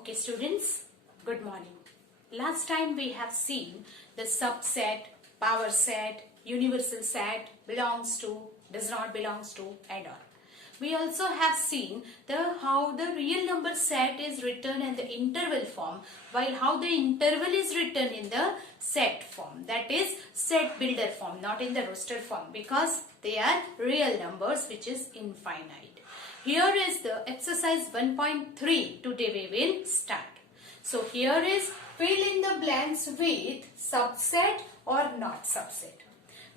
Okay, students, good morning. Last time we have seen the subset, power set, universal set, belongs to, does not belongs to, and all. We also have seen how the real number set is written in the interval form, while how the interval is written in the set form, that is set builder form, not in the roster form, because they are real numbers which is infinite. Here is the exercise 1.3. Today we will start. So here is fill in the blanks with subset or not subset.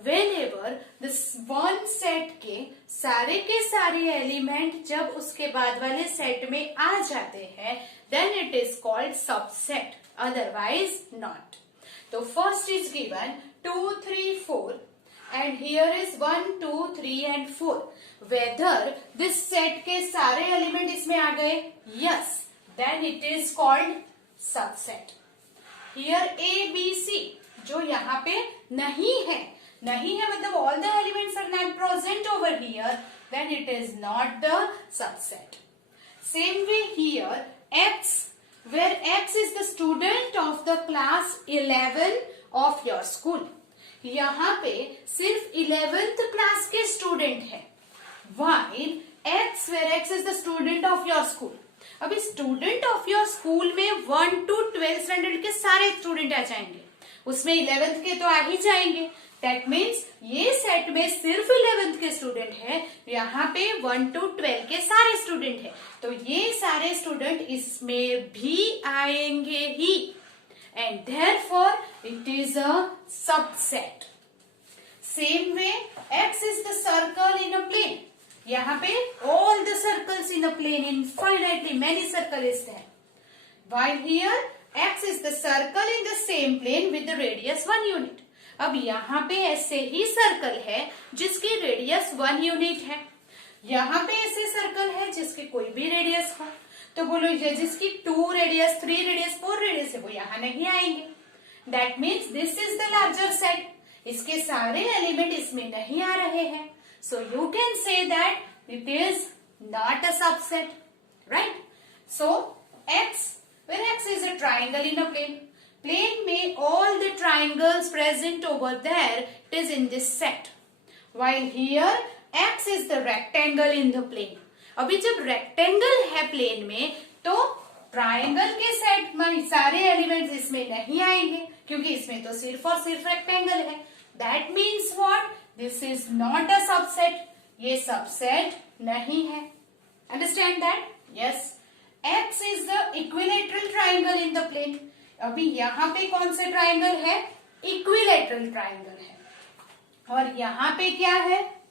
Whenever this one set के सारे element जब उसके बाद वाले set में आ जाते हैं, then it is called subset, otherwise not. तो first is given 2, 3, 4. And here is 1, 2, 3 and 4. Whether this set के सारे एलिमेंट इसमें आ गए? Yes. Then it is called subset. Here A, B, C जो यहाँ पे नहीं है मतलब all the elements are not present over here. Then it is not the subset. Same way here X, where X is the student of the class 11 of your school. यहाँ पे सिर्फ 11th class के student है, while X where X is the student of your school. अभी student of your school में 1 to 12th standard के सारे student आ जाएंगे, उसमें 11th के तो आ ही जाएंगे. दैट मीन्स ये सेट में सिर्फ 11th के स्टूडेंट है, यहाँ पे 1 to 12 के सारे स्टूडेंट है, तो ये सारे स्टूडेंट इसमें भी आएंगे ही. And therefore it is a subset. Same way X is the circle in a plane. यहाँ पे all the circles in a plane, infinitely many circles is there. While here X is the circle in the same plane with the radius 1 unit. अब यहाँ पे ऐसे ही circle है जिसकी radius 1 unit है, यहाँ पे ऐसे सर्कल है जिसकी कोई भी रेडियस हो. तो बोलो ये जिसकी 2 रेडियस, 3 रेडियस, 4 रेडियस है वो यहाँ नहीं आएंगे. That means this is the larger set. इसके सारे एलिमेंट इसमें नहीं आ रहे हैं. So you can say that it is not a subset, right. So X, where X is a triangle in a plane. Plane में all the triangles present over there, it is in this set. While here X is the rectangle in the plane. अभी जब rectangle है plane में तो triangle के set में सारे elements इसमें नहीं आएंगे क्योंकि इसमें तो सिर्फ और सिर्फ रेक्टेंगल है. That means what? This is not a subset. ये सबसेट नहीं है. Understand that? Yes. X is the equilateral triangle in the plane. अभी यहाँ पे कौन से ट्राइंगल है? इक्विलेटरल ट्राइंगल है. और यहाँ पे क्या है?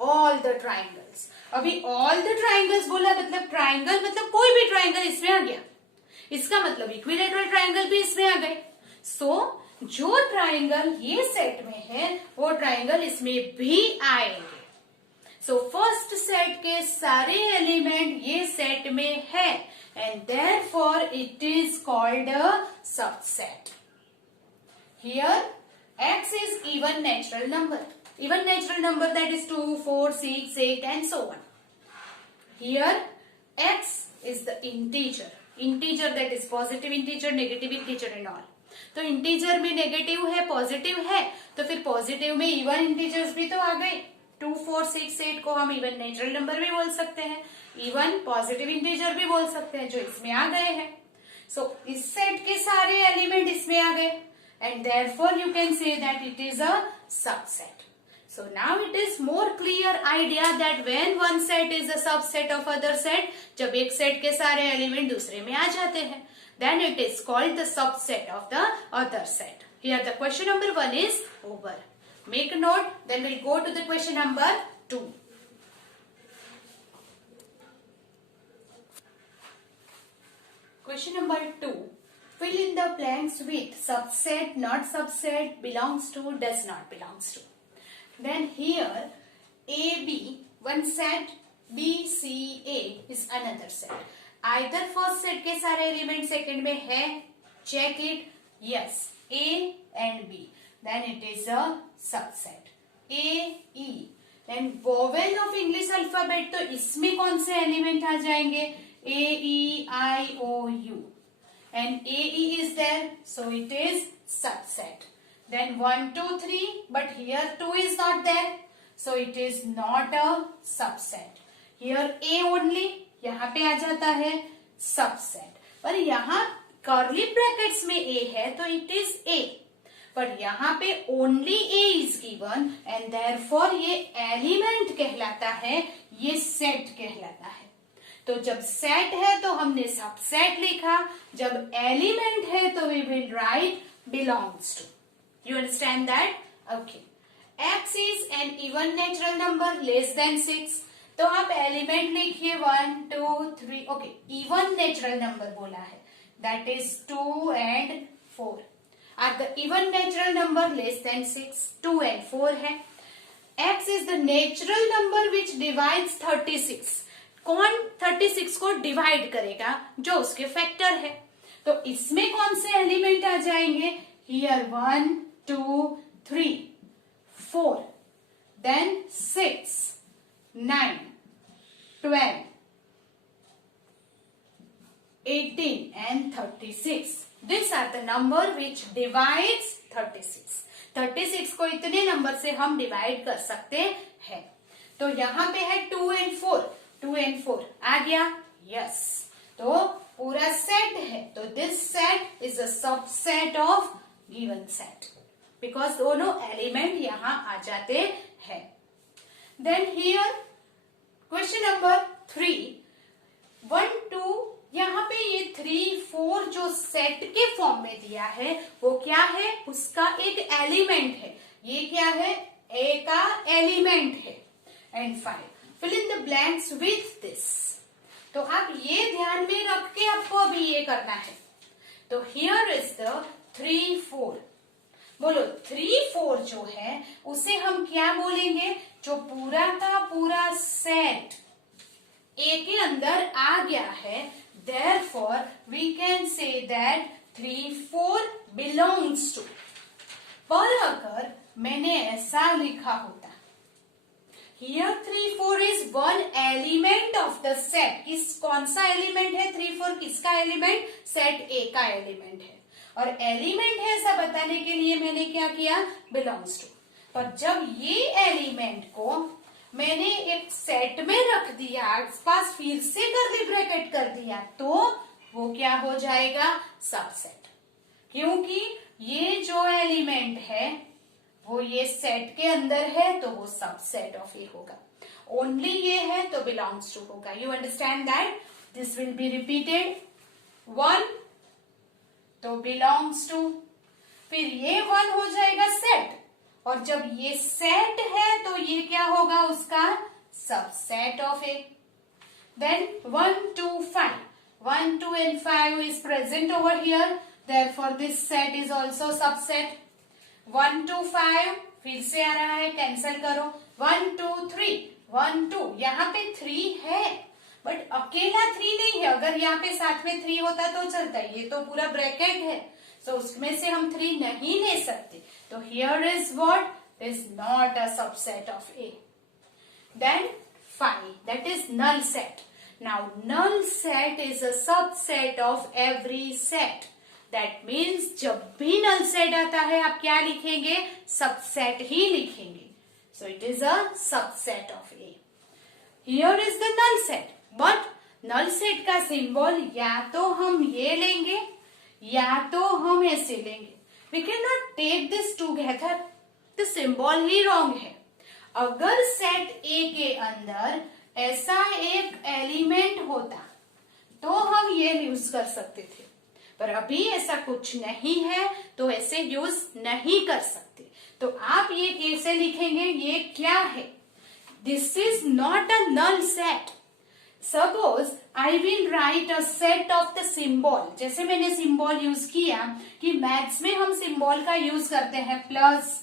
All the triangles. अभी ऑल द ट्राइंगल्स बोला मतलब ट्राइंगल मतलब कोई भी ट्राइंगल इसमें आ गया, इसका मतलब इक्विलेटरल ट्राइंगल भी इसमें आ गए. सो जो ट्राइंगल ये सेट में है वो ट्राइंगल इसमें भी आएंगे. सो फर्स्ट सेट के सारे एलिमेंट ये सेट में है and therefore it is called a subset. Here X is even natural number. Even natural number, that is 2, 4, 6, 8 and so on. Here X is the integer. Integer that is positive integer, negative integer and all. तो integer में negative है, positive है, तो फिर positive में even integers भी तो आ गए. 2, 4, 6, 8 को हम even natural number भी बोल सकते हैं, even positive integer भी बोल सकते हैं जो इसमें आ गए हैं. So इस सेट के सारे एलिमेंट इसमें आ गए and therefore you can say that it is a subset. So now it is more clear idea that when one set is a subset of other set, जब एक सेट के सारे element दूसरे में आ जाते हैं, then it is called the subset of the other set. Here the question number 1 is over. Make a note, then we'll go to the question number 2. Question number 2. Fill in the blanks with subset, not subset, belongs to, does not belongs to. Then here A, B, one set, B, C, A is another set. Either first set के सारे element second में है, check it, yes, A and B, then it is a subset. A, E, then vowel of English alphabet तो इसमें कौन से element आ जाएंगे? A-E-I-O-U. And A-E is there, so it is subset. Then 1, 2, 3, but here 2 is not there, so it is not a subset. Here A only, यहाँ पे आ जाता है subset. पर यहाँ कर्ली ब्रैकेट्स में A है तो it is A. पर यहाँ पे only A is given and therefore ये एलिमेंट कहलाता है, ये सेट कहलाता है. तो जब सेट है तो हमने सबसेट लिखा, जब एलिमेंट है तो we will write belongs to. You understand that? Okay. X is an even natural number less than 6. तो आप एलिमेंट लिखिए 1, 2, 3. ओके, इवन नेचुरल नंबर बोला है, that is 2 and 4. Are the even natural number less than 6? 2 and 4 है. X is the natural number which divides 36. कौन 36 को divide करेगा? जो उसके फैक्टर है. तो इसमें कौन से एलिमेंट आ जाएंगे? Here 1, 2, 3, 4, then 6, 9, 12, 18 and 36. These are the number which divides 36. 36 को इतने नंबर से हम डिवाइड कर सकते हैं. तो यहाँ पे है 2 and 4. 2 and 4 आ गया? यस. तो पूरा सेट है, तो this set is a subset of given set, because दोनों एलिमेंट यहाँ आ जाते हैं. देन हियर क्वेश्चन नंबर 3, 1, 2, यहाँ पे ये 3, 4 जो सेट के फॉर्म में दिया है वो क्या है? उसका एक एलिमेंट है. ये क्या है? ए का एलिमेंट है. And 5, fill in the blanks with this. तो आप ये ध्यान में रख के आपको अभी ये करना है. तो हियर इज द 3, 4. बोलो 3, 4 जो है उसे हम क्या बोलेंगे? जो पूरा का पूरा सेट ए के अंदर आ गया है, therefore we can say that 3, 4 belongs to. पर अगर मैंने ऐसा लिखा होता, here 3, 4 is one element of the set. किस कौन सा एलिमेंट है? 3, 4 किसका एलिमेंट? सेट ए का एलिमेंट है. और एलिमेंट है ऐसा बताने के लिए मैंने क्या किया? Belongs to. पर जब ये एलिमेंट को मैंने एक सेट में रख दिया, आसपास फिर से कर्ली ब्रैकेट कर दिया, तो वो क्या हो जाएगा? सबसेट. क्योंकि ये जो एलिमेंट है वो ये सेट के अंदर है, तो वो सबसेट ऑफ ए होगा. ओनली ये है तो बिलोंग्स टू होगा. You understand that? This will be repeated. 1 तो बिलोंग्स टू, फिर ये 1 हो जाएगा सेट, और जब ये सेट है तो ये क्या होगा? उसका subset of A. Then 1, 2, 5. 1, 2 and 5 is present over here, therefore this set is also subset. 1, 2, 5 फिर से आ रहा है, कैंसिल करो. 1, 2, 3. 1, 2 यहाँ पे 3 है, बट अकेला 3 नहीं है. अगर यहाँ पे साथ में 3 होता तो चलता है, ये तो पूरा ब्रैकेट है, तो उसमें से हम 3 नहीं ले सकते. तो here is what is not a subset of A. Then 5, that is null set. Now null set is a subset of every set. That means जब भी null set आता है आप क्या लिखेंगे? सबसेट ही लिखेंगे. So it is a subset of A. Here is the null set. But null set का symbol या तो हम ये लेंगे या तो हम ऐसे लेंगे. We cannot take this together. The symbol he wrong है. अगर सेट A के अंदर ऐसा एक एलिमेंट होता तो हम ये यूज कर सकते थे, पर अभी ऐसा कुछ नहीं है तो ऐसे यूज नहीं कर सकते. तो आप ये कैसे लिखेंगे? ये क्या है? This is not a null set. Suppose I will write a set of the symbol. जैसे मैंने सिंबल यूज किया कि मैथ्स में हम सिंबल का यूज करते हैं, plus,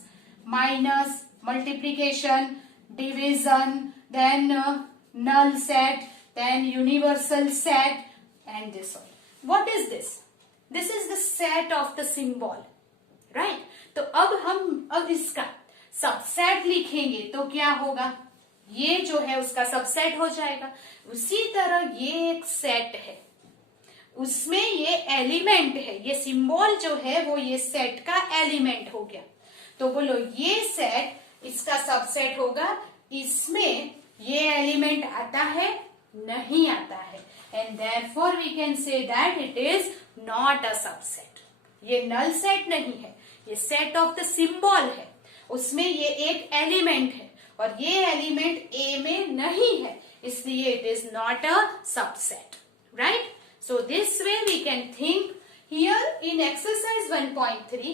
minus, multiplication, division, then null set, then universal set, and this one. What is this? This is the set of the symbol, right? तो अब हम इसका सबसेट लिखेंगे तो क्या होगा? ये जो है उसका सबसेट हो जाएगा। उसी तरह ये एक सेट है, उसमें ये एलिमेंट है, ये सिंबल जो है वो ये सेट का एलिमेंट हो गया। तो बोलो ये सेट इसका सबसेट होगा, इसमें ये एलिमेंट आता है, नहीं आता है, and therefore we can say that it is not a subset. ये नल सेट नहीं है, ये सेट ऑफ द सिंबल है, उसमें ये एक एलिमेंट है और ये एलिमेंट ए में नहीं है, इसलिए it is not a subset, right? So this way we can think here in exercise 1.3,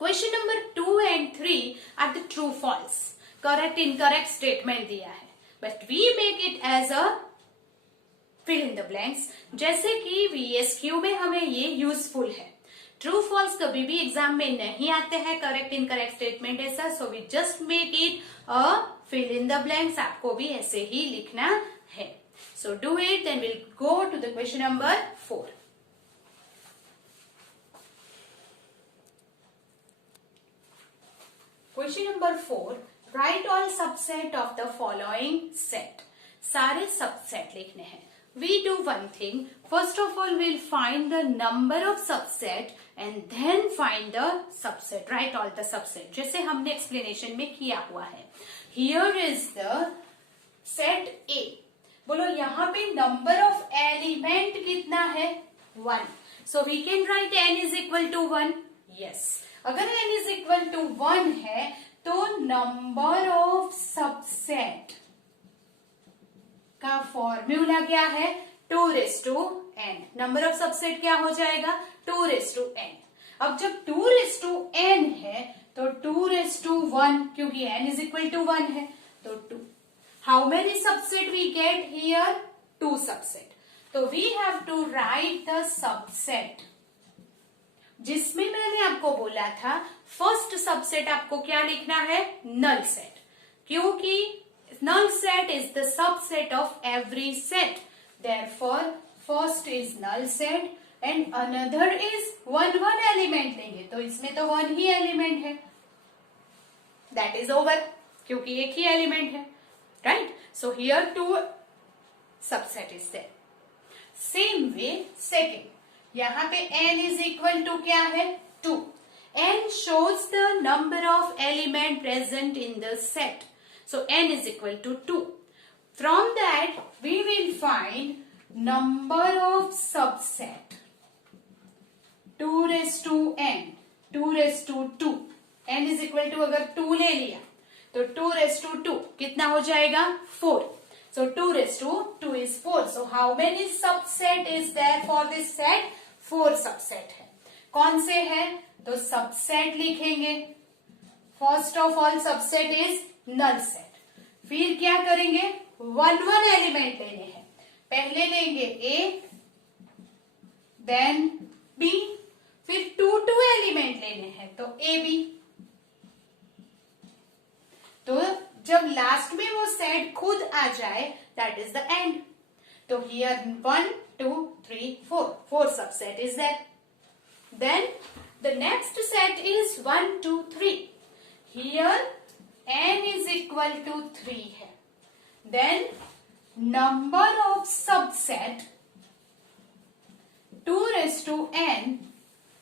question number 2 and 3 are the true false, correct incorrect statement दिया है, but we make it as a fill in the blanks, जैसे कि VSQ में हमें ये useful है। True false कभी भी एग्जाम में नहीं आते हैं करेक्ट इनकरेक्ट स्टेटमेंट ऐसा, so we just make it a fill in the blanks, आपको भी ऐसे ही लिखना है। So do it, then we'll go to the question number 4. Question number 4, write all subset of the following set. सारे subset लिखने हैं। We do one thing. First of all, we'll find the number of subset and then find the subset. Write all the subset. जैसे हमने explanation में किया हुआ है। Here is the set A. बोलो यहाँ पे नंबर ऑफ एलिमेंट कितना है? 1. So we can write n is equal to 1. Yes, अगर n इज इक्वल टू 1 है तो नंबर ऑफ सबसेट का फॉर्मूला क्या है? 2n। नंबर ऑफ सबसेट क्या हो जाएगा? 2n। अब जब 2n है तो 2:1, क्योंकि n इज इक्वल टू 1 है तो 2। How many subset we get here? 2 subset. So we have to write the subset. जिसमें मैंने आपको बोला था फर्स्ट सबसेट आपको क्या लिखना है? नल सेट, क्योंकि null set is the subset of every set, therefore first is null set and another is one element लेंगे तो इसमें तो 1 ही एलिमेंट है, दैट इज ओवर, क्योंकि एक ही एलिमेंट है, right? So here 2 subset is there. Same way second, यहाँ पे n is equal to क्या है? 2. n shows the number of element present in the set. So n is equal to 2. From that we will find number of subset 2:n, 2:2. n is equal to अगर 2 ले लिया तो 2:2 कितना हो जाएगा? 4. So 2:2 is 4. So how many subset is there for this set? 4 subset है। कौन से है? तो सबसेट लिखेंगे। First of all subset is null set. फिर क्या करेंगे? 1 एलिमेंट लेने हैं। पहले लेंगे A, देन B, फिर 2 एलिमेंट लेने हैं तो AB। तो जब लास्ट में वो सेट खुद आ जाए दैट इज द एंड। तो here 1 2 3 4 subset is there. Then the next set is 1 2 3। Here n is equal to 3 है। Then number of subset 2:n,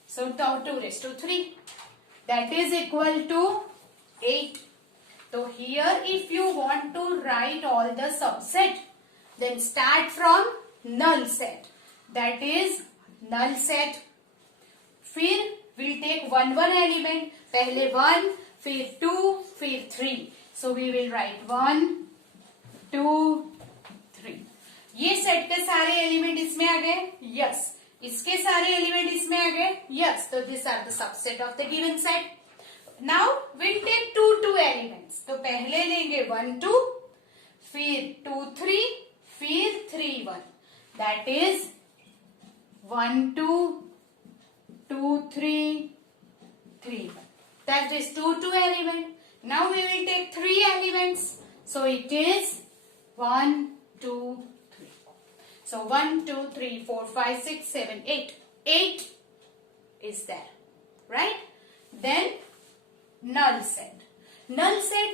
so 2:3, that is equal to 8. So here if you want to write all the subset, then start from null set, that is null set. फिर we'll take 1 element, पहले 1, फिर 2, फिर 3. So we will write 1 2 3. ये set के सारे element इसमें आ गए? Yes. इसके सारे एलिमेंट इसमें आ गए? यस. तो this are the subset of the given set. Now we'll take 2 elements. तो पहले लेंगे 1 2, फिर 2 3, फिर 3 1. That is 1 2 2 3 3 1. That is 2 element. Now we will take 3 elements. So it is 1 2 3. So 1 2 3 4 5 6 7 8. 8 is there, right? Then null set,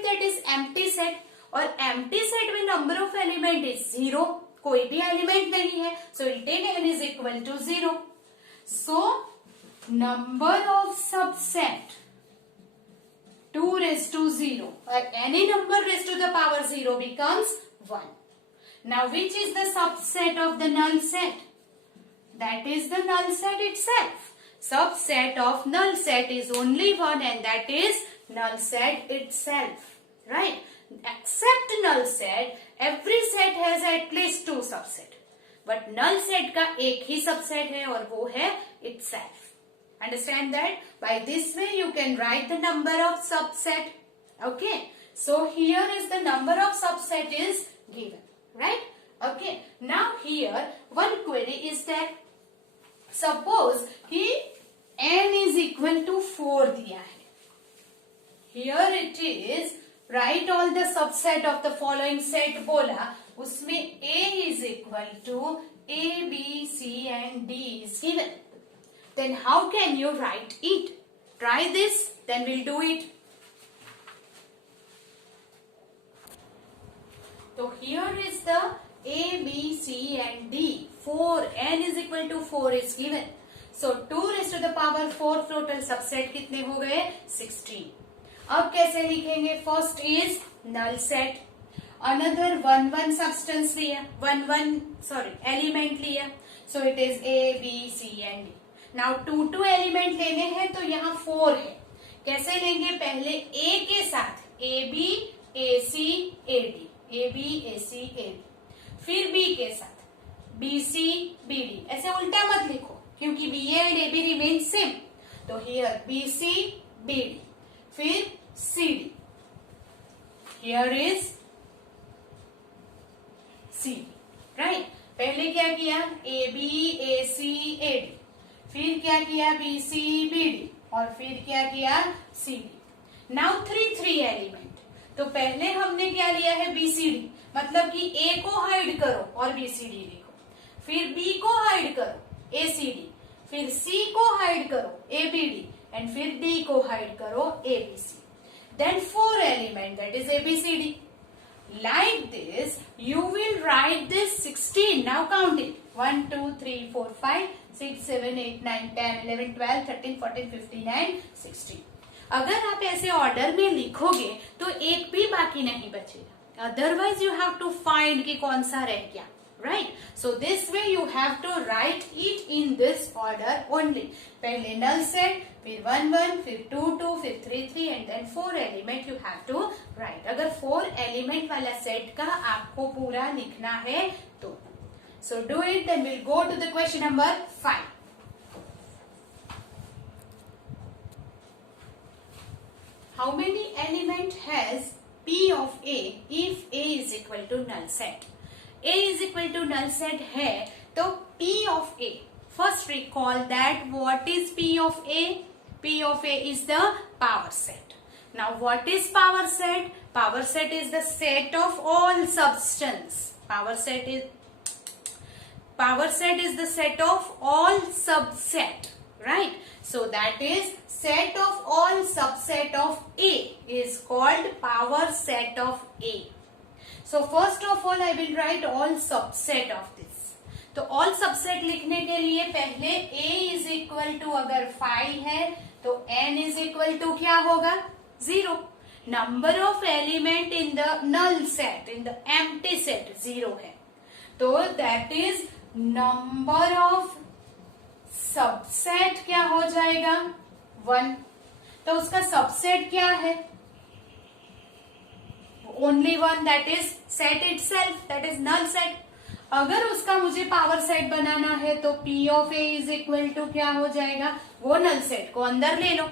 that is empty set. और empty set में number of element is 0, कोई भी element नहीं है, सो we'll take n is equal to 0. So number of subset 2 raised to 0 or any number raised to the power 0 becomes 1. Now which is the subset of the null set? That is the null set itself. Subset of null set is only one, and that is null set itself. Right? Except null set, every set has at least 2 subset. But null set का एक ही subset है और वो है itself. Understand that? By this way you can write the number of subset. Okay. So here is the number of subset is given. Right? Okay. Now here one query is that suppose कि n is equal to 4 दिया है. Here it is write all the subset of the following set बोला, उसमें a is equal to a, b, c and d is given. Then how can you write it? Try this, then we'll do it. So here is the a, b, c and d. 4, n is equal to 4 is given. So 2 raised to the power 4 total subset कितने हो गए? 16. अब कैसे लिखेंगे? First is null set. Another 1 substance लिया, 1 element लिया. So it is a, b, c and d. Now 2 element लेने हैं तो यहाँ 4 है. कैसे लेंगे? पहले a के साथ a b a c a d, a b a c a d, फिर b के साथ b c b d. ऐसे उल्टा मत लिखो क्योंकि b a and a b remain same. तो here b c b d, फिर c d. Here is c d. Right? पहले क्या किया? a b a c a d, फिर क्या किया? बी सी बी डी, और फिर क्या किया? C D. Now 3 element. तो पहले हमने क्या लिया है? बी सी डी, मतलब कि ए को हाइड करो और बी सी डी लिखो, फिर बी को हाइड करो ए सी डी, फिर सी को हाइड करो ए बी डी, एंड फिर डी को हाइड करो A B C. Then 4 element, that is A B C D. Like this, you will write this 16. Now count it. 1, 2, 3, 4, 5, 6, 7, 8, 9, 10, 11, 12, 13, 14, 15 and 16. अगर आप ऐसे ऑर्डर में लिखोगे तो एक भी बाकी नहीं बचेगा. Otherwise you have to find कि कौन सा रह गया. Right? So this way you have to write it in this order only. पहले null set, फिर 1 1, फिर 2 2, फिर 3 3 and then 4 element you have to write. अगर 4 element वाला set का आपको पूरा लिखना है तो. So do it, then we'll go to the question number 5. How many element has P of A if A is equal to null set? A is equal to null set है तो P of A. First recall that what is P of A? P of A is the power set. Now what is power set? Power set is the set of all substance. Power set is the set of all subset. Right? So that is set of all subset of A is called power set of A. So first of all I will write all subset of this. तो all subset लिखने के लिए पहले A is equal to अगर 5 है तो n is equal to क्या होगा? 0. Number of element in the null set, in the empty set 0 है. तो that is number of subset क्या हो जाएगा? 1. तो उसका subset क्या है? Only one, that is set itself, that is null set. अगर उसका मुझे पावर सेट बनाना है तो P of A is equal to क्या हो जाएगा? वो null set को अंदर ले लो,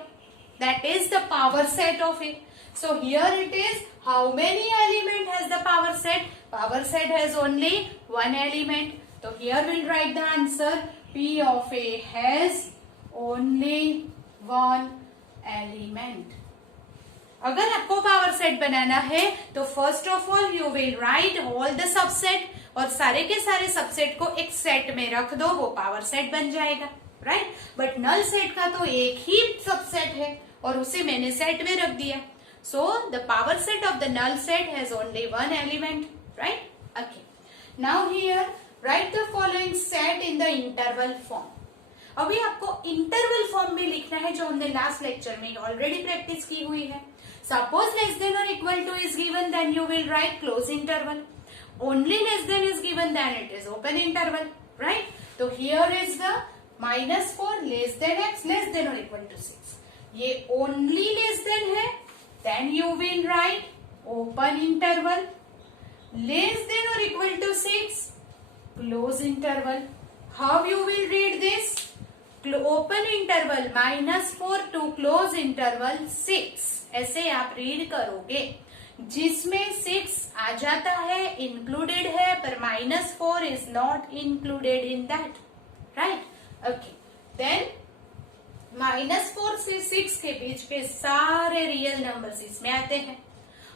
that is the power set of A. So here it is, how many element has the power set? Power set has only 1 element. So here we'll write the answer. P of A has only 1 element. अगर आपको power set बनाना है तो first of all you will right all the subset, और सारे के सारे subset को एक सेट में रख दो, वो पावर सेट बन जाएगा. राइट? बट नल सेट का तो एक ही सबसेट है और उसे मैंने सेट में रख दिया. So the power set of the null set has only one element, right? Okay. Now here write the following set in the interval form. अभी आपको इंटरवल फॉर्म में लिखना है जो हमने लास्ट लेक्चर में ऑलरेडी प्रैक्टिस की हुई है. सपोज लेस देन और equal to is given, then you will write close interval. Only less than is given, then it is open interval, right? तो here is the -4 less than x less than और equal to 6. ये only less than है, then you will write open interval. Less than और equal to 6 close interval. How you will read this? Open interval -4 to close interval 6, ऐसे आप read करोगे. जिसमें 6 आ जाता है, इंक्लूडेड है, पर -4 is not included in that, right? Okay. Then -4 से 6 के बीच के सारे रियल नंबर्स इसमें आते हैं.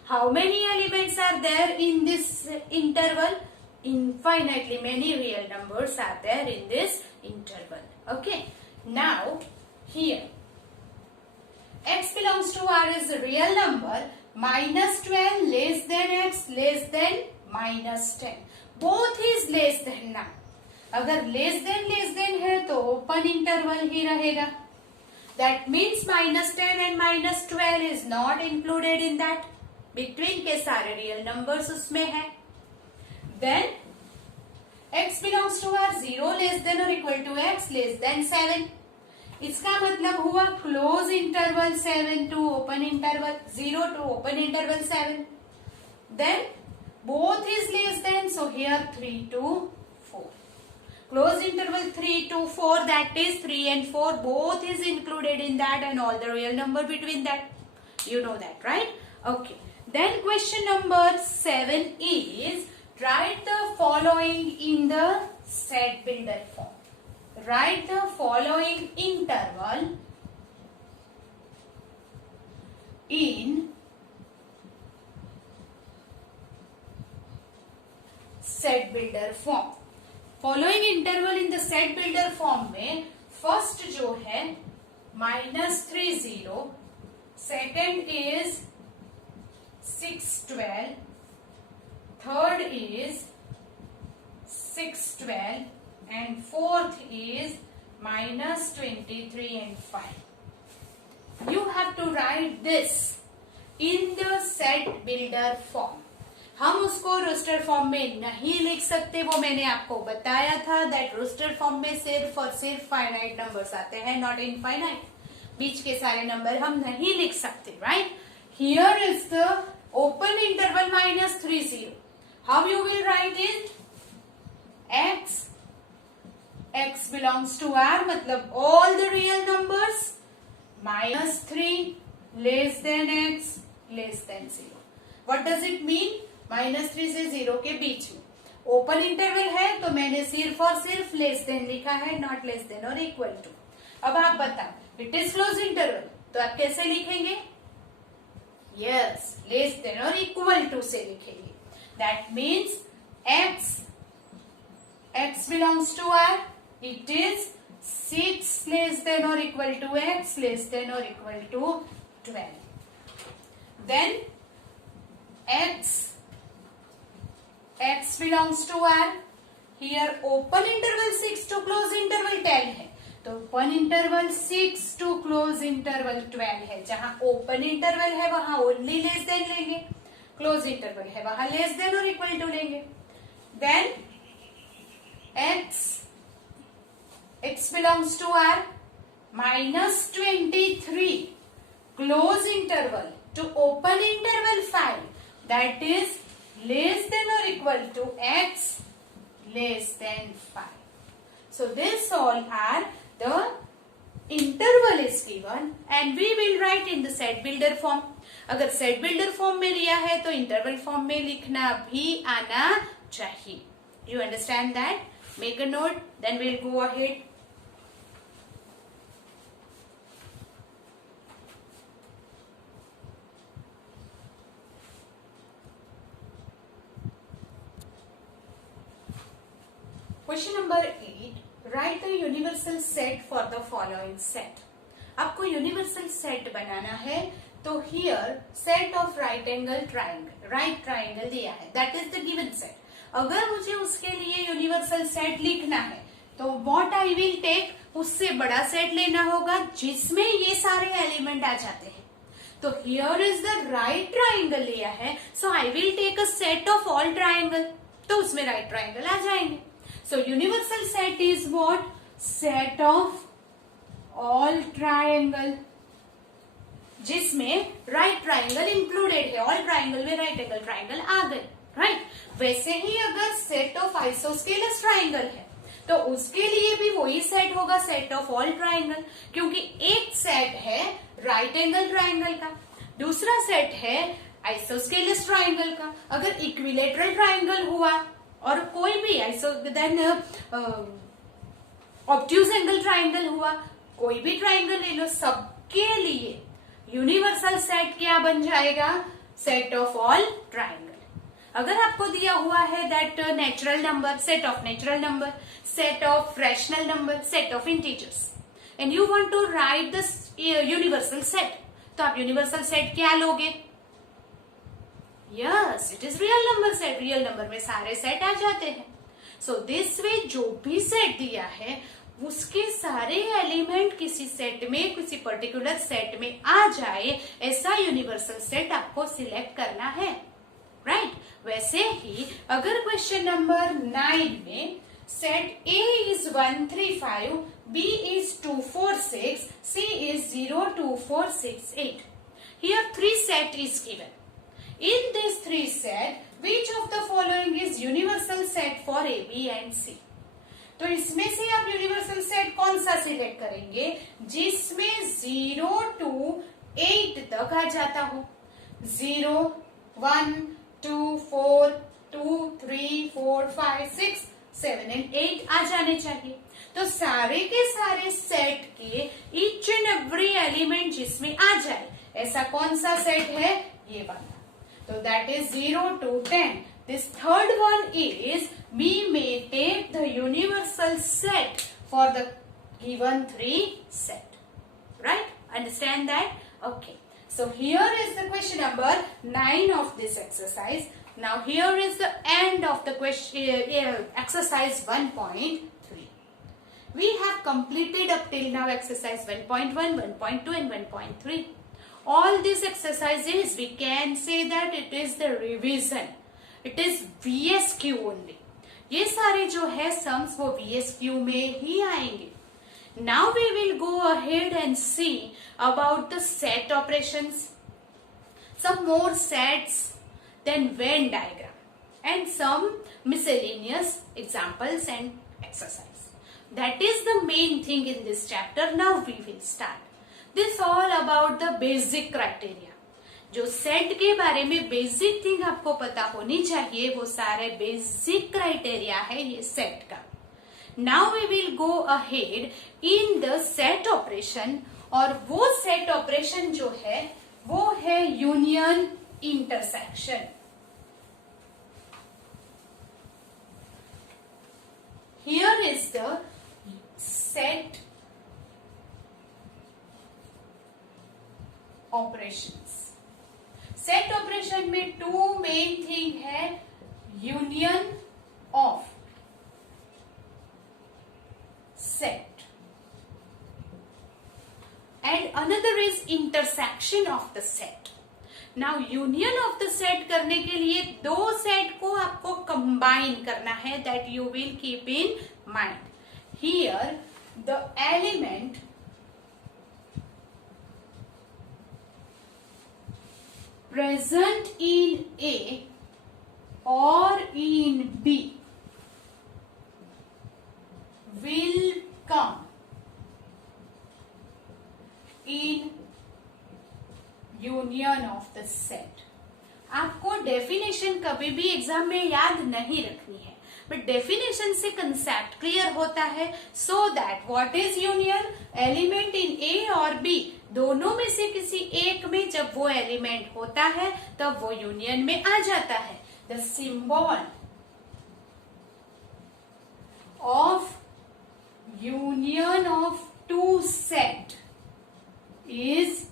How many elements are there in this interval? Infinitely many real numbers are there in this interval. Okay. Now here x belongs to r is a real number. -12 less than x less than -10. Both is less than now. अगर less than है तो open interval ही रहेगा. That means -10 and -12 is not included in that. Between के सारे real numbers उसमें है. Then x belongs to r 0 less than or equal to x less than 7. इसका मतलब हुआ close interval 7 to open interval 0 to open interval 7. Then both is less than, so here 3 to 4. Close interval 3 to 4, that is 3 and 4 both is included in that and all the real number between that. You know that, right? Okay. Then question number 7 is write the following in the set builder form. Write the following interval in set builder form. Following interval in the set builder form में first जो है -3 0, second is 6 12, third is 6 12 and fourth is -23 and 5. You have to write this in the set builder form. हम उसको roster form में नहीं लिख सकते, वो मैंने आपको बताया था दैट रोस्टर फॉर्म में सिर्फ और सिर्फ फाइनाइट नंबर्स आते हैं, नॉट इनफाइनाइट. बीच के सारे नंबर हम नहीं लिख सकते, right? Here is the open interval -3 0. How you will write it? X belongs to R, मतलब all the real numbers. -3 less than x less than 0. What does it mean? -3 से 0 के बीच में. ओपन इंटरवल है तो मैंने सिर्फ और सिर्फ लेस देन लिखा है, नॉट लेस देन और इक्वल टू. अब आप बताओ, इट इज क्लोज इंटरवल, तो आप कैसे लिखेंगे? यस, लेस देन और इक्वल टू से लिखेंगे. That means x belongs to r. It is 6 less than or equal to x less than or equal to 12. Then x belongs to r. Here open interval 6 to close interval 10 है, तो open interval 6 to close interval 12 है. जहां open interval है वहां only less than लेंगे, close interval है वहां less than और इक्वल टू लेंगे. Then x belongs to r. -23 close interval to open interval 5, that is less than or equal to x less than 5. So this all are the interval is given and we will write in the set builder form. अगर set builder form में लिया है तो interval form में लिखना भी आना चाहिए. You understand that? Make a note, then will go ahead. Question number 8, write the universal set for the following set. आपको यूनिवर्सल सेट बनाना है तो here set of right angle triangle, right triangle दिया है, that is the given set. अगर मुझे उसके लिए यूनिवर्सल सेट लिखना है तो व्हाट आई विल टेक, उससे बड़ा सेट लेना होगा जिसमें ये सारे एलिमेंट आ जाते हैं। तो here is the right triangle लिया है, so I will take a set of all triangle, तो उसमें राइट ट्राइंगल आ जाएंगे। So universal set is what, set of all triangle, जिसमें राइट ट्राइंगल इंक्लूडेड है, ऑल ट्राइंगल में राइट एंगल ट्राइंगल आ गए, राइट। वैसे ही अगर सेट ऑफ आइसोस्केलस ट्राइंगल है तो उसके लिए भी वही सेट होगा, सेट ऑफ ऑल ट्राइंगल, क्योंकि एक सेट है राइट एंगल ट्राइंगल का, दूसरा सेट है आइसोस्केलस ट्राइंगल का। अगर इक्विलेटरल ट्राइंगल हुआ और कोई भी देन ऑब्ट्यूज एंगल ट्राइंगल हुआ, कोई भी ट्राइंगल ले लो, सबके लिए यूनिवर्सल सेट क्या बन जाएगा, सेट ऑफ ऑल ट्राइंगल। अगर आपको दिया हुआ है that natural number, set of natural number, set of rational number, set of integers, and you want to write the universal set, तो आप यूनिवर्सल सेट क्या लोगे, yes it is real number set, real number में सारे set आ जाते हैं। So this way जो भी सेट दिया है उसके सारे एलिमेंट किसी सेट में, किसी पर्टिकुलर सेट में आ जाए, ऐसा यूनिवर्सल सेट आपको सिलेक्ट करना है, राइट। वैसे ही अगर क्वेश्चन नंबर 9 में set A is 1 3 5, B is 2 4 6, C is 0 2 4 6 8, here 3 set is given. In this 3 set, which of the following is universal set for A, B and C? तो इसमें से आप यूनिवर्सल सेट कौन सा select करेंगे, जिसमें 0 to 8 तक आ जाता हो, 0 1 2 4 2 3 4 5 6 7 and 8 आ जाने चाहिए। तो सारे के सारे सेट के ईच एंड एवरी एलिमेंट जिसमें आ जाए, ऐसा कौन सा सेट है, ये वाला। तो that is 0 to 10. This third one is we may take the universal set for the given 3 set, right? Understand that? Okay. So here is the question number 9 of this exercise. Now here is the end of the question exercise 1.3. We have completed up till now exercise 1.1, 1.2 and 1.3. All these exercises we can say that it is the revision. It is VSQ only. ये सारे जो है sums वो VSQ में ही आएंगे। Now we will go ahead and see about the set operations, some more sets, then Venn diagram, and some miscellaneous examples and exercise. That is the main thing in this chapter. Now we will start. This all about the basic criteria. जो set के बारे में basic thing आपको पता होनी चाहिए, वो सारे बेसिक क्राइटेरिया है ये सेट का। Now we will go ahead in the set operation, और वो सेट ऑपरेशन जो है वो है union intersection. Here is the set operations. Set operation में 2 मेन थिंग है, union of set and another is intersection of the set. Now union of the set करने के लिए 2 सेट को आपको कंबाइन करना है, that you will keep in mind. Here the element present in A or in B will come in union of the set. आपको definition कभी भी एग्जाम में याद नहीं रखनी है, बट डेफिनेशन से कंसेप्ट क्लियर होता है, so that what is union, element in A और बी दोनों में से किसी एक में जब वो एलिमेंट होता है तब वो यूनियन में आ जाता है। The symbol of union of 2 set is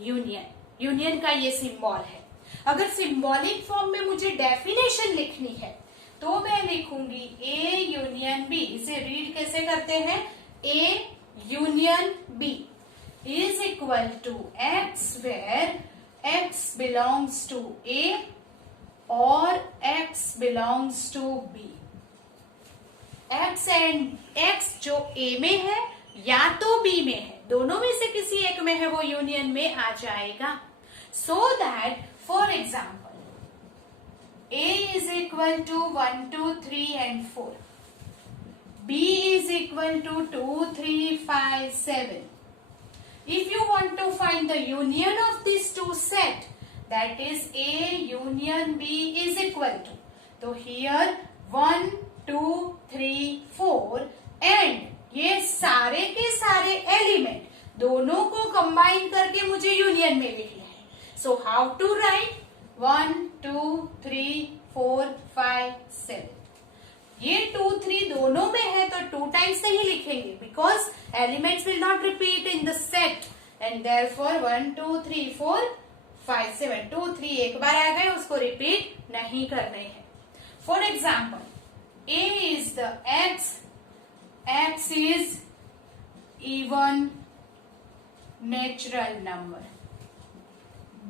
union, union का ये सिंबल है। अगर सिंबॉलिक फॉर्म में मुझे डेफिनेशन लिखनी है तो मैं लिखूंगी ए यूनियन बी। इसे रीड कैसे करते हैं? A union B is equal to x where x belongs to A और x belongs to B. X and x जो ए में है या तो बी में है, दोनों में से किसी एक में है, वो यूनियन में आ जाएगा। So that for example A is equal to 1, 2, 3 and 4. B is equal to 2, 3, 5, 7. If you want to find the union of these two set, that is A union B is equal to. So here 1, 2, 3, 4 and ये सारे के सारे element दोनों को combine करके मुझे union में लिखना है। So how to write? 1, 2, 3, 4, 5, 7. ये 2, 3 दोनों में है तो 2 टाइम्स नहीं लिखेंगे because elements will not repeat in the set and therefore 1, 2, 3, 4, 5, 7 2, 3 एक बार आ गए, उसको रिपीट नहीं करने हैं। For example A is the x is even natural number,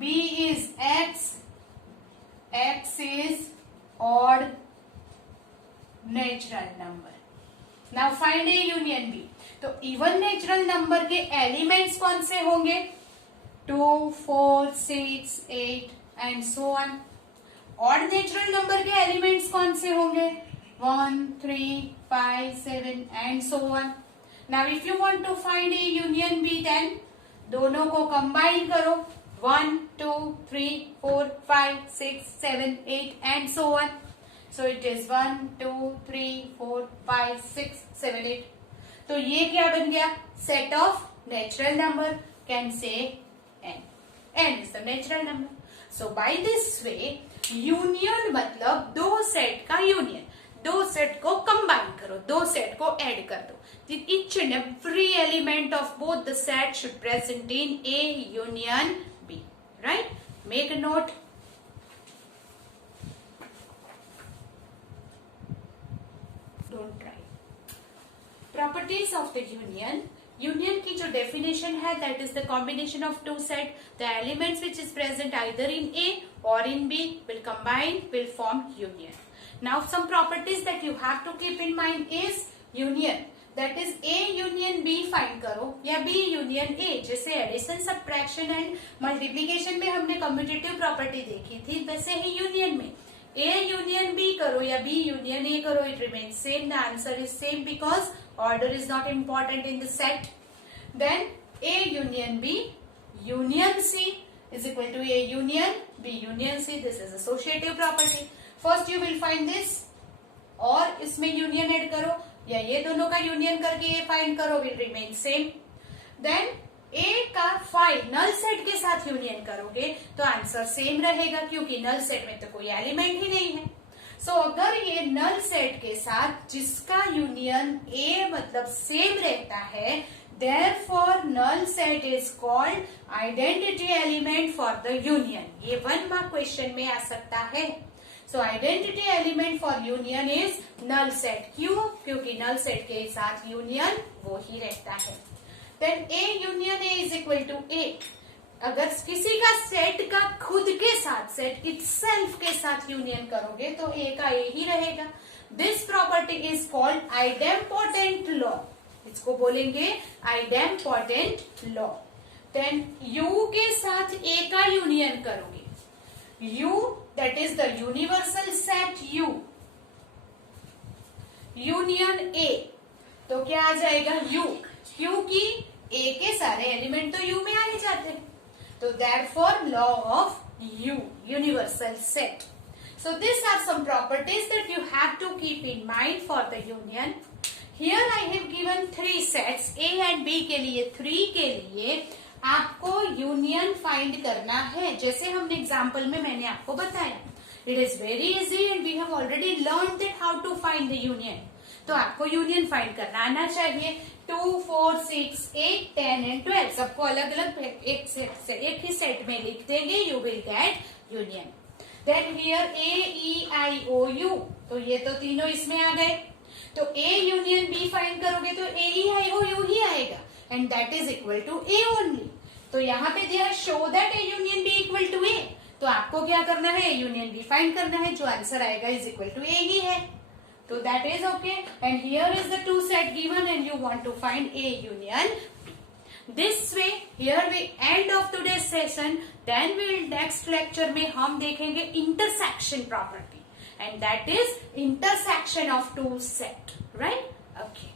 B is x is odd natural number. Now find A union B. तो even natural number के elements कौन से होंगे? 2, 4, 6, 8 and so on. Odd natural number के elements कौन से होंगे? 1, 3, 5, 7 and so on. Now if you want to find A union B, then दोनों को कंबाइन करो, 1, 2, 3, 4, 5, 6, 7, 8 and so on. So it is 1, 2, 3, 4, 5, 6, 7, 8. तो ये क्या बन गया? Set of natural number, can say n. n is the natural number. So by this way, union मतलब दो सेट का यूनियन, दो सेट को कंबाइन करो, दो सेट को ऐड कर दो। Each and every element of both the set should present in A union B. Right? Make a note. Don't try. Properties of the union. Union की जो definition है, that is the combination of two set. The elements which is present either in A or in B will combine, will form union. Now some properties that you have to keep in mind is union. That is A union B find करो या B union A। जैसे addition, subtraction and multiplication में हमने commutative property देखी थी, वैसे ही union में A यूनियन B करो या B यूनियन A करो, it remains same, the answer is same because order is not important in the set. Then A union B union C is equal to A union B union C। This is associative property. First you will find this और इसमें union add करो या ये दोनों का union करके ये find करो, will remain same. Then A का फाइंड नल सेट के साथ यूनियन करोगे तो आंसर सेम रहेगा क्योंकि नल सेट में तो कोई एलिमेंट ही नहीं है। सो अगर ये नल सेट के साथ जिसका यूनियन A मतलब सेम रहता है, therefore null set is called identity element for the union. ये 1 मार्क क्वेश्चन में आ सकता है। So identity element for union is null set. क्यों? क्योंकि नल सेट के साथ यूनियन वो ही रहता है। Then A union A is equal to A। अगर किसी का सेट का खुद के साथ, सेट इटसेल्फ के साथ यूनियन करोगे तो A का A ही रहेगा। This property is called idempotent law. इसको बोलेंगे आइडेम्पोटेंट लॉ। देन U के साथ A का यूनियन करोगे, U that is the universal set U union A, तो क्या आ जाएगा? U, क्योंकि A के सारे एलिमेंट तो U में आ ही जाते हैं, तो therefore law of U, universal set. So these are some properties that you have to keep in mind for the union. Here I have given 3 sets, A and B के लिए, 3 के लिए आपको यूनियन फाइंड करना है, जैसे हमने example में मैंने आपको बताया। It is very easy and we have already learn that how to find the union. तो आपको यूनियन फाइंड करना आना चाहिए। 2, 4, 6, 8, 10 एंड 12 सबको अलग अलग एक ही सेट में लिख देंगे, you will get union. Then here AEIOU, तो ये तो तीनों इसमें आ गए। तो A यूनियन B फाइंड करोगे तो AEIOU ही आएगा and that is equal to A only. तो यहाँ पे दिया show that A union B equal to A, तो आपको क्या करना है, A यूनियन B फाइंड करना है, जो आंसर आएगा इज इक्वल टू A ही है। So that is okay, and here is the two set given and you want to find A union B. This way here we end of today's session, then we will next lecture में हम देखेंगे intersection property and that is intersection of two set, right? Okay.